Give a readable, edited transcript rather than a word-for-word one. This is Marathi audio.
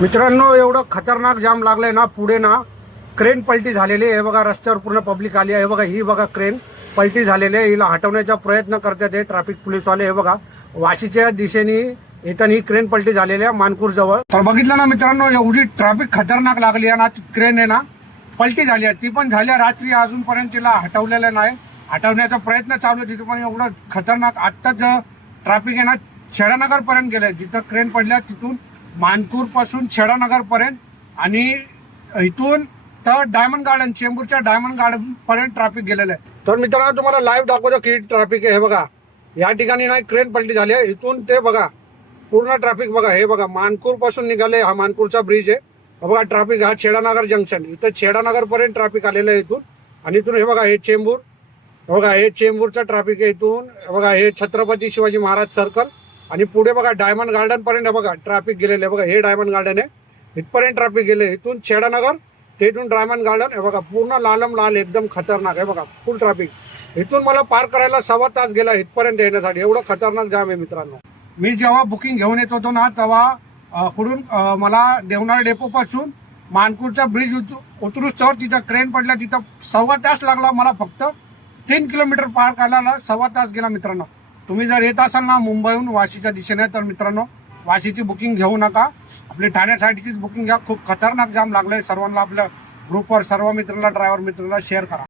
मित्रांनो, एवढं खतरनाक जाम लागलंय ना, पुढे ना क्रेन पलटी झालेली आहे. हे बघा, रस्त्यावर पूर्ण पब्लिक आली आहे. हे बघा, ही बघा क्रेन पलटी झालेली आहे. हिला हटवण्याचा प्रयत्न करतात हे ट्रॅफिक पोलीसवाले. हे बघा, वाशीच्या दिशेने येताना ही क्रेन पलटी झालेली आहे मानपूर जवळ. तर बघितलं ना मित्रांनो, एवढी ट्रॅफिक खतरनाक लागली आहे ना, क्रेन आहे ना पलटी झाली आहे. ती पण झाली रात्री, अजूनपर्यंत तिला हटवलेलं नाही. हटवण्याचा प्रयत्न चालू आहे. तिथे पण एवढं खतरनाक आत्ताच ट्रॅफिक आहे ना छेडानगर पर्यंत गेलंय. जिथं क्रेन पडल्या तिथून मानपूर पासून छेडानगर पर्यंत आणि इथून तर डायमंड गार्डन, चेंबूरच्या डायमंड गार्डन पर्यंत ट्रॅफिक गेलेलं आहे. तर मित्रांनो, तुम्हाला लाईव्ह दाखवतो की ट्रॅफिक आहे. हे बघा, या ठिकाणी ना क्रेन पलटी झाली आहे. इथून ते बघा पूर्ण ट्रॅफिक बघा. हे बघा, मानपूर पासून निघाले. हा मानपूरचा ब्रिज आहे. बघा ट्रॅफिक, हा छेडानगर जंक्शन, इथं छेडानगर पर्यंत ट्रॅफिक आलेलं आहे इथून. आणि इथून हे बघा, हे चेंबूर, बघा हे चेंबूरचं ट्रॅफिक आहे इथून. बघा हे छत्रपती शिवाजी महाराज सर्कल आणि पुढे बघा डायमंड गार्डन पर्यंत बघा ट्रॅफिक गेलेलं आहे. बघा हे डायमंड गार्डन आहे, इथपर्यंत ट्रॅफिक गेले. इथून छेडानगर ते इथून डायमंड गार्डन. हे बघा पूर्ण लालम लाल, एकदम खतरनाक आहे. बघा फुल ट्रॅफिक. इथून मला पार करायला 1.25 तास गेला इथपर्यंत येण्यासाठी. एवढं खतरनाक जाम आहे मित्रांनो. मी जेव्हा बुकिंग घेऊन येत होतो ना, तेव्हा पुढून मला देवनार डेपो पासून मानपूरचा ब्रिज उतरूच तर तिथं क्रेन पडल्या. तिथं 1.25 तास लागला मला. फक्त 3 किलोमीटर पार करायला 1.25 तास गेला मित्रांनो. तुम्ही जर येत असाल ना मुंबईहून वाशीच्या दिशेने, तर मित्रांनो वाशीची बुकिंग घेऊ नका, आपली ठाण्यासाठीचीच बुकिंग घ्या. खूप खतरनाक जाम लागलंय. सर्वांना आपल्या ग्रुपवर सर्व मित्रांना, ड्रायव्हर मित्रांना शेअर करा.